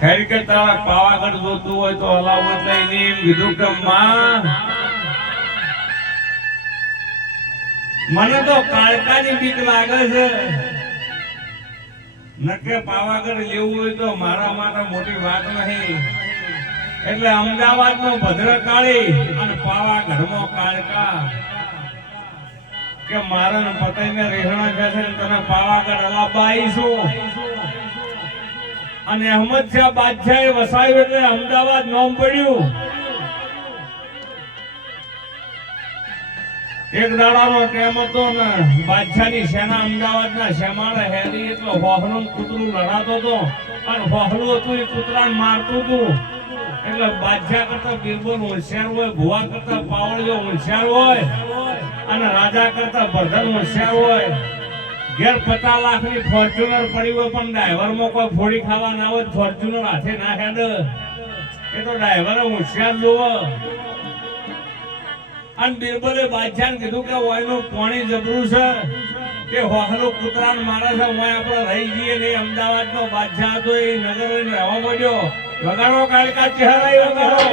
ખેર કે તારા પાવાગઢ જોતું હોય તો હલાવત લઈને એમ કીધું કે માં મને તો કાળકાની બીક લાગે છે. નકે પાવાગઢ લેવું હોય તો મારા માટે મોટી વાત નહીં. એટલે અમદાવાદનો ભદ્રકાળી અને પાવાગઢમાં કાળકા કે મારા પતઈને રેહણા છે ને તને પાવાગઢ અલાબાઈશું. અને અહમદ શાહ બાદશાહે વસાવ્યું એટલે અમદાવાદ નામ પડ્યું. એક દાડાનો ટેમ હતો ને બાદશાહની સેના અમદાવાદના શેમાળે હેરી એટલે હોહલું કૂતરું લડાતો હતો અને હોહલું હતું એ કૂતરાને મારતું હતું. એટલે બાદશાહ કરતા બિરબલ હોશિયાર હોય, ભુવા કરતા પાવળિયો હોશિયાર હોય અને રાજા કરતા બર્ધન હોશિયાર હોય. ઘેર 50 લાખની ફોર્ચ્યુનર પડી હોય પણ ડ્રાઈવરમાં કોઈ ફોડી ખાવા ના હોય, ફોર્ચ્યુનર હાથે ના હેડ. એ તો ડ્રાઈવરે હોશિયાર જોવો. અને બિરબલે બાદશાહને કીધું કે ઓયનું પાણી જબરું છે કે હોહલો કૂતરાને મારે છે, ઓય આપણે રહી જઈએ ને. અમદાવાદનો બાદશાહ હતો એ નગર રહેવા મળ્યો. વગાડો કાળકા ચહેરા વગાડો.